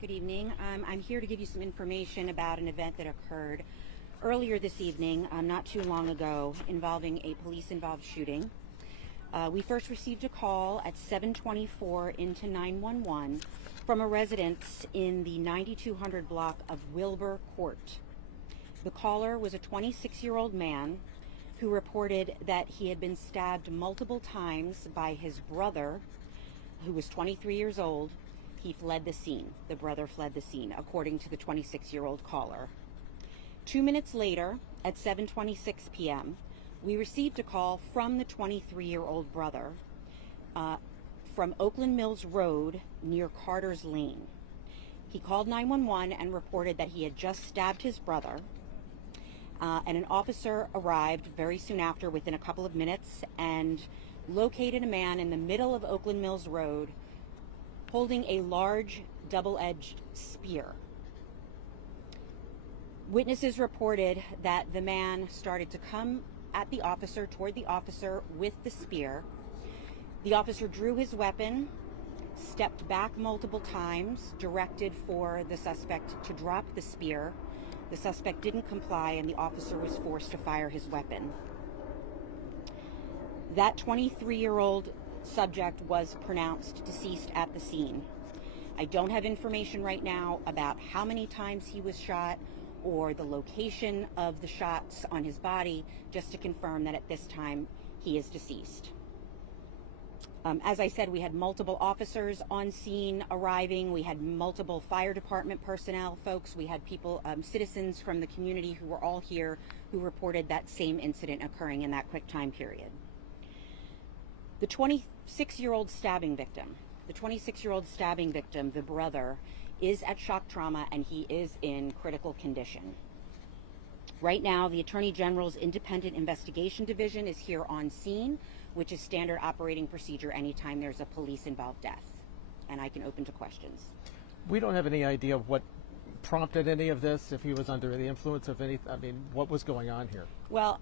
Good evening. I'm here to give you some information about an event that occurred earlier this evening, not too long ago, involving a police-involved shooting. We first received a call at 7:24 into 911 from a residence in the 9200 block of Wilbur Court. The caller was a 26-year-old man who reported that he had been stabbed multiple times by his brother, who was 23 years old. He fled the scene. The brother fled the scene, according to the 26-year-old caller. 2 minutes later, at 7:26 p.m., we received a call from the 23-year-old brother from Oakland Mills Road near Carter's Lane. He called 911 and reported that he had just stabbed his brother, and an officer arrived very soon after, within a couple of minutes, and located a man in the middle of Oakland Mills Road holding a large double-edged spear. Witnesses reported that the man started to come at the officer, toward the officer, with the spear. The officer drew his weapon, stepped back multiple times, directed for the suspect to drop the spear. The suspect didn't comply, and the officer was forced to fire his weapon. That 23-year-old subject was pronounced deceased at the scene. I don't have information right now about how many times he was shot or the location of the shots on his body, just to confirm that at this time he is deceased. As I said, we had multiple officers on scene arriving. We had multiple fire department personnel folks. We had people, citizens from the community who were all here, who reported that same incident occurring in that quick time period. The 26-year-old stabbing victim, the brother, is at shock trauma, and he is in critical condition. Right now, the Attorney General's Independent Investigation Division is here on scene, which is standard operating procedure anytime there's a police-involved death. And I can open to questions. We don't have any idea what prompted any of this, if he was under the influence of anything. I mean, what was going on here? Well,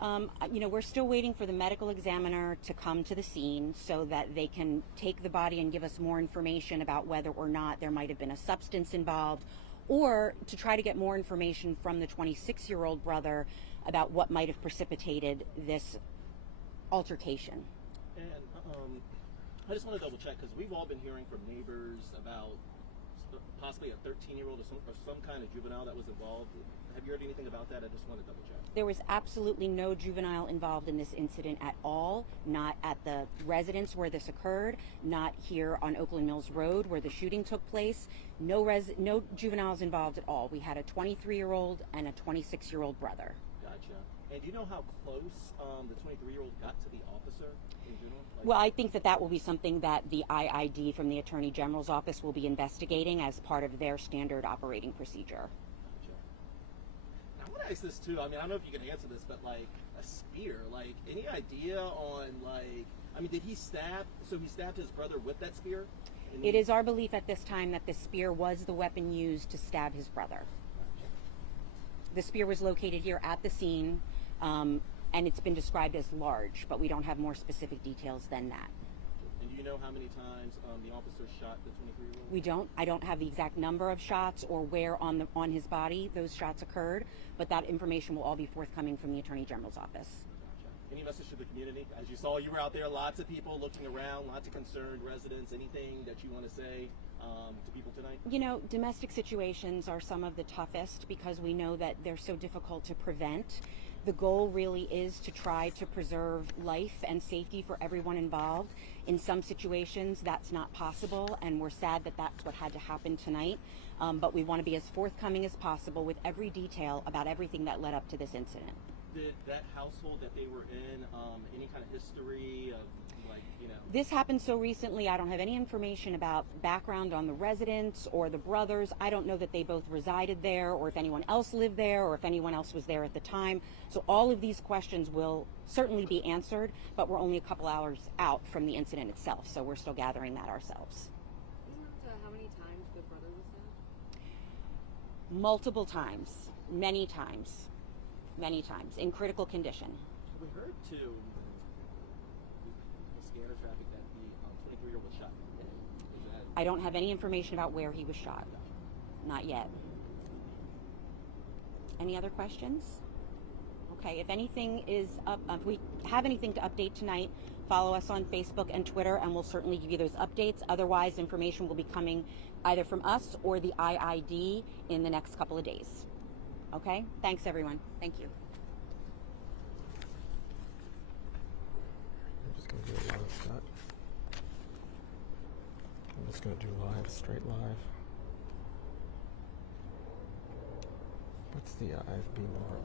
we're still waiting for the medical examiner to come to the scene so that they can take the body and give us more information about whether or not there might have been a substance involved, or to try to get more information from the 26-year-old brother about what might have precipitated this altercation. And I just want to double check, because we've all been hearing from neighbors about possibly a 13-year-old or some kind of juvenile that was involved. Have you heard anything about that? I just want to double check. There was absolutely no juvenile involved in this incident at all, not at the residence where this occurred, not here on Oakland Mills Road where the shooting took place. No juveniles involved at all. We had a 23-year-old and a 26-year-old brother. Gotcha. And do you know how close the 23-year-old got to the officer in general? Well, I think that will be something that the IID from the Attorney General's office will be investigating as part of their standard operating procedure. Gotcha. Now, I want to ask this too. I mean, I don't know if you can answer this, but like a spear, like any idea on did he stab? So he stabbed his brother with that spear? It is our belief at this time that the spear was the weapon used to stab his brother. Gotcha. The spear was located here at the scene. And it's been described as large, but we don't have more specific details than that. And do you know how many times the officer shot the 23-year-old? We don't. I don't have the exact number of shots or where on his body those shots occurred, but that information will all be forthcoming from the Attorney General's office. Gotcha. Any message to the community? As you saw, you were out there, lots of people looking around, lots of concerned residents. Anything that you want to say to people tonight? You know, domestic situations are some of the toughest because we know that they're so difficult to prevent. The goal really is to try to preserve life and safety for everyone involved. In some situations, that's not possible, and we're sad that that's what had to happen tonight. But we want to be as forthcoming as possible with every detail about everything that led up to this incident. Did that household that they were in, any kind of history of, This happened so recently, I don't have any information about background on the residents or the brothers. I don't know that they both resided there, or if anyone else lived there, or if anyone else was there at the time. So all of these questions will certainly be answered, but we're only a couple hours out from the incident itself, so we're still gathering that ourselves. How many times the brother was stabbed? Multiple times, many times, in critical condition. we heard too, the scanner traffic that the 23-year-old was shot. I don't have any information about where he was shot. Not yet. Any other questions? Okay, if anything is up, if we have anything to update tonight, follow us on Facebook and Twitter, and we'll certainly give you those updates. Otherwise, information will be coming either from us or the IID in the next couple of days. Okay? Thanks, everyone. Thank you. I'm just going to do a live shot. I'm just going to do live, straight live. What's the IFB number?